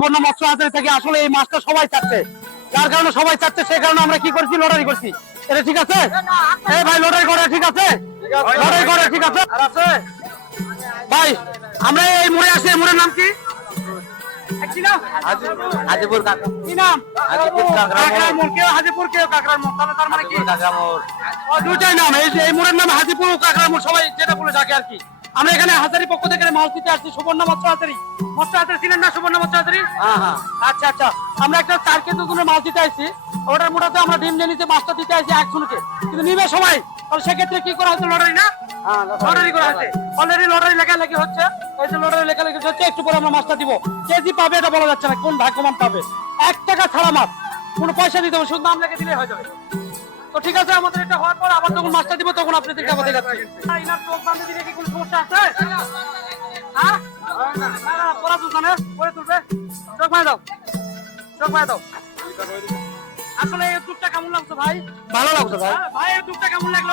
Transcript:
মৎস্য হাজারি থেকে আসলে এই মাছটা সবাই চাচ্ছে, যার কারণে সবাই চাচ্ছে, সেই কারণে আমরা কি করছি, লটারি করছি। এটা ঠিক আছে? এই ভাই লটারি করে ঠিক আছে, লটারি করে ঠিক আছে। আর আছে ভাই, আমরা এই মোড়ে আসি, এই মোড়ের নাম কি? হাজিপুর কি নাম? হাজিপুর কাকড়ার মোড়। কেউ হাজিপুর, কেউ কাকড়ার মোড়। তার মানে কি দুইটাই নাম? এই মোড়ের নাম হাজিপুর ও কাকড়ার মোড়, সবাই যেটা বলে ডাকে আর কি। আমরা এখানে হাজারি পক্ষ থেকে মাছ দিতে আসছি, সুবর্ণা মৎস্য হাজারি। মৎস্য হাজারি ছিলেন না, সুবর্ণা মৎস্য হাজারি? আচ্ছা আচ্ছা, আমরা একটা 4 কেজি ওজনের মাছ দিতে আসছি। ওটার মোটাতে আমরা ডিম নিয়ে নিতে মাছটা দিতে আসছি 1 জনকে, কিন্তু নিবে সবাই। তাহলে সেক্ষেত্রে কি করা হচ্ছে, লটারি না? লটারি করা হচ্ছে, অলরেডি লটারি লেখালেখি হচ্ছে। এই যে লটারি লেখালেখি হচ্ছে, একটু পরে আমরা মাছটা দিব। কেজি পাবে এটা বলা যাচ্ছে না, কোন ভাগ্যবান পাবে। 1 টাকা ছাড়া মাছ, কোনো পয়সা দিতে হবে, শুধু নাম লিখে দিলে হয়ে যাবে। তো ঠিক আছে, আমাদের এটা হওয়ার পর আবার যখন মাছটা দিব তখন আপনাদেরকে আবার দেখাচ্ছি। ইনার চোখ বাঁধে দিলে কি কোনো সমস্যা আছে? হ্যাঁ, পড়া তুলবে, পরে তুলবে। চোখ ভাই দাও, চোখ ভাই দাও। আসলে এই দুধটা কেমন লাগছে ভাই? ভালো লাগছে ভাই। ভাই এই দুধটা কেমন লাগলো?